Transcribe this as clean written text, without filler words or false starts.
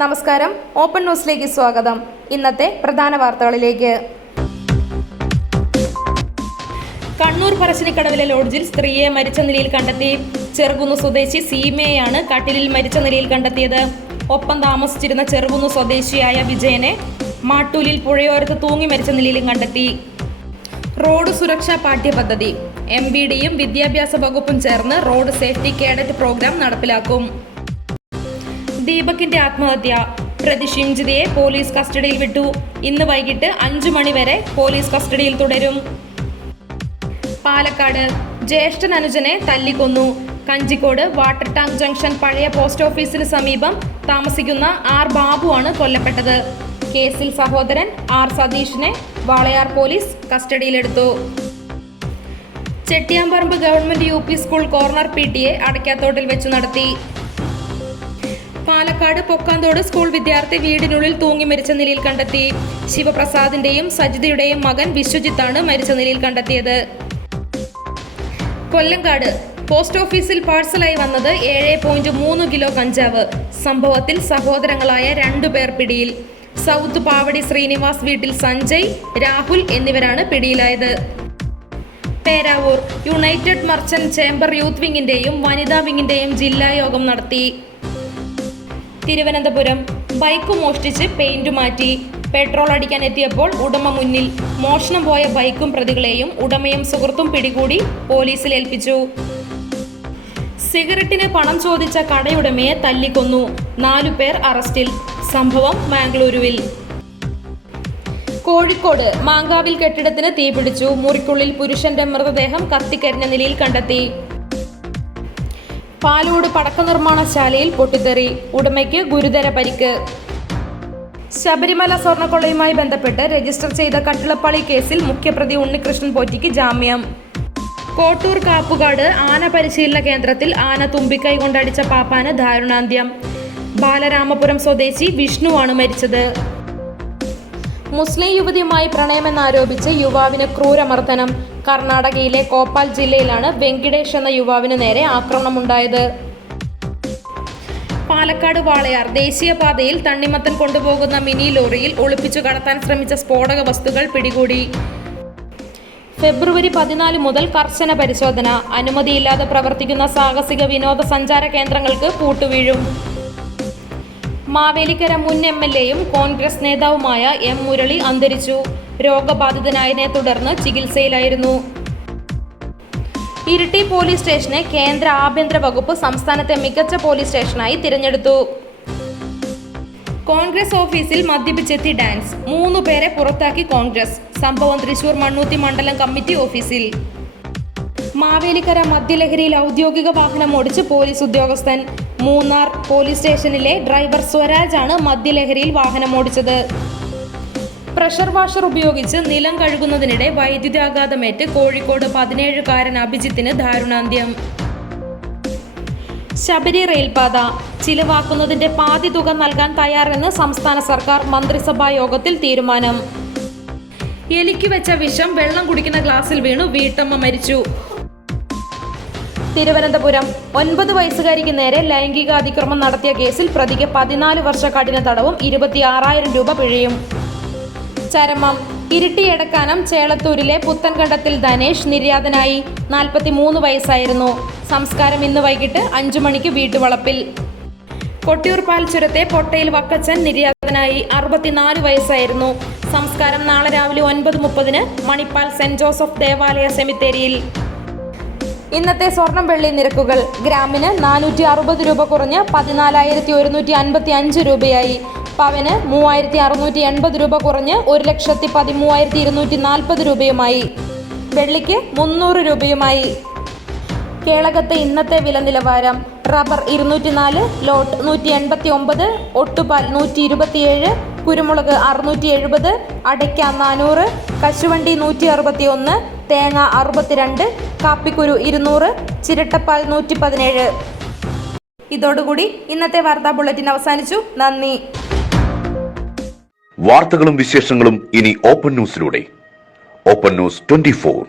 നമസ്കാരം, ഓപ്പൺ ന്യൂസിലേക്ക് സ്വാഗതം. ഇന്നത്തെ പ്രധാന വാർത്തകളിലേക്ക്. കണ്ണൂർ പറശ്ശിനിക്കടവിലെ ലോഡ്ജിൽ സ്ത്രീയെ മരിച്ച നിലയിൽ കണ്ടെത്തി. ചെറുകുന്ന് സ്വദേശി സീമയെയാണ് കട്ടിലിൽ മരിച്ച നിലയിൽ കണ്ടെത്തിയത്. ഒപ്പം താമസിച്ചിരുന്ന ചെറുകുന്ന് സ്വദേശിയായ വിജയനെ മാട്ടൂലിൽ പുഴയോരത്ത് തൂങ്ങി മരിച്ച നിലയിലും കണ്ടെത്തി. റോഡ് സുരക്ഷാ പാഠ്യപദ്ധതി MBDയും വിദ്യാഭ്യാസ വകുപ്പും ചേർന്ന് റോഡ് സേഫ്റ്റി കേഡറ്റ് പ്രോഗ്രാം നടപ്പിലാക്കും. ദീപകിന്റെ ആത്മഹത്യ പ്രതി ഷിംജിതയെ പോലീസ് കസ്റ്റഡിയിൽ വിട്ടു. ഇന്ന് വൈകിട്ട് 5 മണി വരെ പോലീസ് കസ്റ്റഡിയിൽ തുടരും. പാലക്കാട് ജ്യേഷ്ഠൻ അനുജനെ തല്ലിക്കൊന്നു. കഞ്ചിക്കോട് വാട്ടർ ടാങ്ക് ജംഗ്ഷൻ പഴയ പോസ്റ്റ് ഓഫീസിന് സമീപം താമസിക്കുന്ന R ബാബുവാണ് കൊല്ലപ്പെട്ടത്. കേസിൽ സഹോദരൻ R സതീഷിനെ വാളയാർ പോലീസ് കസ്റ്റഡിയിലെടുത്തു. Chettiyamparamba government UP school corner PTA അടയ്ക്കാത്തോട്ടിൽ വെച്ച് നടത്തി. പാലക്കാട് പൊക്കാന്തോട് സ്കൂൾ വിദ്യാർത്ഥി വീടിനുള്ളിൽ തൂങ്ങി മരിച്ച നിലയിൽ കണ്ടെത്തി. ശിവപ്രസാദിന്റെയും സജിതയുടെയും മകൻ വിശ്വജിത്താണ് മരിച്ച നിലയിൽ കണ്ടെത്തിയത്. കൊല്ലങ്കാട് പോസ്റ്റ് ഓഫീസിൽ പാഴ്സലായി വന്നത് 7.3 കിലോ കഞ്ചാവ്. സംഭവത്തിൽ സഹോദരങ്ങളായ 2 പേർ പിടിയിൽ. സൗത്ത് പാവടി ശ്രീനിവാസ് വീട്ടിൽ സഞ്ജയ്, രാഹുൽ എന്നിവരാണ് പിടിയിലായത്. Peravoor united merchant chamber youth വിങ്ങിന്റെയും വനിതാ വിങ്ങിന്റെയും ജില്ലാ യോഗം നടത്തി. തിരുവനന്തപുരം ബൈക്ക് മോഷ്ടിച്ച് പെയിന്റ് മാറ്റി. പെട്രോൾ അടിക്കാൻ എത്തിയപ്പോൾ ഉടമ മുന്നിൽ. മോഷണം പോയ ബൈക്കും പ്രതികളെയും ഉടമയും സുഹൃത്തും പിടികൂടി പോലീസിൽ ഏൽപ്പിച്ചു. സിഗരറ്റിന് പണം ചോദിച്ച കടയുടമയെ തല്ലിക്കൊന്നു. 4 പേർ അറസ്റ്റിൽ. സംഭവം മാംഗ്ലൂരുവിൽ. കോഴിക്കോട് മാങ്കാവിൽ കെട്ടിടത്തിന് തീപിടിച്ചു. മുറിക്കുള്ളിൽ പുരുഷന്റെ മൃതദേഹം കത്തിക്കരിഞ്ഞ നിലയിൽ കണ്ടെത്തി. പാലോട് പടക്ക നിർമ്മാണശാലയിൽ പൊട്ടിത്തെറി. ഉടമയ്ക്ക് ഗുരുതര പരിക്ക്. ശബരിമല സ്വർണ്ണക്കൊള്ളയുമായി ബന്ധപ്പെട്ട് രജിസ്റ്റർ ചെയ്ത കട്ടിളപ്പാളി കേസിൽ മുഖ്യപ്രതി ഉണ്ണികൃഷ്ണൻ പോറ്റിക്ക് ജാമ്യം. കോട്ടൂർ കാപ്പുകാട് ആന പരിശീലന കേന്ദ്രത്തിൽ ആന തുമ്പിക്കൈ കൊണ്ടടിച്ച പാപ്പാന് ദാരുണാന്ത്യം. ബാലരാമപുരം സ്വദേശി വിഷ്ണുവാണ് മരിച്ചത്. മുസ്ലിം യുവതിയുമായി പ്രണയമെന്നാരോപിച്ച് യുവാവിന് ക്രൂരമർദ്ദനം. കർണാടകയിലെ കോപ്പാൽ ജില്ലയിലാണ് വെങ്കിടേഷ് എന്ന യുവാവിന് നേരെ ആക്രമണമുണ്ടായത്. പാലക്കാട് വാളയാർ ദേശീയപാതയിൽ തണ്ണിമത്തൻ കൊണ്ടുപോകുന്ന മിനി ലോറിയിൽ ഒളിപ്പിച്ചു കടത്താൻ ശ്രമിച്ച സ്ഫോടക വസ്തുക്കൾ പിടികൂടി. ഫെബ്രുവരി 14 മുതൽ കർശന പരിശോധന. അനുമതിയില്ലാതെ പ്രവർത്തിക്കുന്ന സാഹസിക വിനോദസഞ്ചാര കേന്ദ്രങ്ങൾക്ക് പൂട്ടുവീഴും. മാവേലിക്കര മുൻ MLAയും കോൺഗ്രസ് നേതാവുമായ M മുരളി അന്തരിച്ചു. രോഗബാധിതനായതിനെ തുടർന്ന് ചികിത്സയിലായിരുന്നു. ഇരിട്ടി പോലീസ് സ്റ്റേഷനെ കേന്ദ്ര ആഭ്യന്തര വകുപ്പ് സംസ്ഥാനത്തെ മികച്ച പോലീസ് സ്റ്റേഷനായി തിരഞ്ഞെടുത്തു. കോൺഗ്രസ് ഓഫീസിൽ മദ്യപിച്ചെത്തി ഡാൻസ്. 3 പേരെ പുറത്താക്കി കോൺഗ്രസ്. സംഭവം തൃശൂർ മണ്ണൂത്തി മണ്ഡലം കമ്മിറ്റി ഓഫീസിൽ. മാവേലിക്കര മദ്യലഹരിയിൽ ഔദ്യോഗിക വാഹനം ഓടിച്ച് പോലീസ് ഉദ്യോഗസ്ഥൻ. മൂന്നാർ പോലീസ് സ്റ്റേഷനിലെ ഡ്രൈവർ സ്വരാജ് ആണ് മദ്യലഹരിയിൽ വാഹനം ഓടിച്ചത്. പ്രഷർ വാഷർ ഉപയോഗിച്ച് നിലം കഴുകുന്നതിനിടെ വൈദ്യുതാഘാതമേറ്റ് കോഴിക്കോട് 17-കാരൻ അഭിജിത്തിന് ദാരുണാന്ത്യം. ശബരി റെയിൽപാത ചിലവാക്കുന്നതിന്റെ പാതി തുക നൽകാൻ തയ്യാറെന്ന് സംസ്ഥാന സർക്കാർ മന്ത്രിസഭാ യോഗത്തിൽ തീരുമാനം. എലിക്ക് വെച്ച വിഷം വെള്ളം കുടിക്കുന്ന ഗ്ലാസിൽ വീണു വീട്ടമ്മ മരിച്ചു. തിരുവനന്തപുരം 9 വയസ്സുകാരിക്ക് നേരെ ലൈംഗിക അതിക്രമം നടത്തിയ കേസിൽ പ്രതിക്ക് 14 വർഷ കഠിന തടവും 26,000 രൂപ പിഴയും. ചരമം ഇരിട്ടി എടക്കാനം ചേളത്തൂരിലെ പുത്തൻകണ്ടത്തിൽ ധനേഷ് നിര്യാതനായി. 43 വയസ്സായിരുന്നു. സംസ്കാരം ഇന്ന് വൈകിട്ട് 5 മണിക്ക് വീട്ടുവളപ്പിൽ. കൊട്ടിയൂർ പാൽച്ചുരത്തെ പൊട്ടയിൽ വക്കച്ചൻ നിര്യാതനായി. 64 വയസ്സായിരുന്നു. സംസ്കാരം നാളെ രാവിലെ 9:30 മണിപ്പാൽ സെന്റ് ജോസഫ് ദേവാലയ സെമിത്തേരിയിൽ. ഇന്നത്തെ സ്വർണം വെള്ളി നിരക്കുകൾ. ഗ്രാമിന് 460 രൂപ കുറഞ്ഞ് 14,155 രൂപയായി. പവന് 3,680 രൂപ കുറഞ്ഞ് 1,13,240 രൂപയുമായി. വെള്ളിക്ക് 300 രൂപയുമായി. കേളകത്തെ ഇന്നത്തെ വില നിലവാരം. റബ്ബർ 204, ലോട്ട് 189, ഒട്ടുപാൽ 127, കുരുമുളക് 670, അടയ്ക്ക 400, കശുവണ്ടി 161, തേങ്ങ 62, കാപ്പിക്കുരു 200, ചിരട്ടപ്പാൽ 117. ഇതോടുകൂടി ഇന്നത്തെ വാർത്താ ബുള്ളറ്റിൻ അവസാനിച്ചു. നന്ദി. വാർത്തകളും വിശേഷങ്ങളും ഇനി ഓപ്പൺ ന്യൂസിലൂടെ. Open news 24.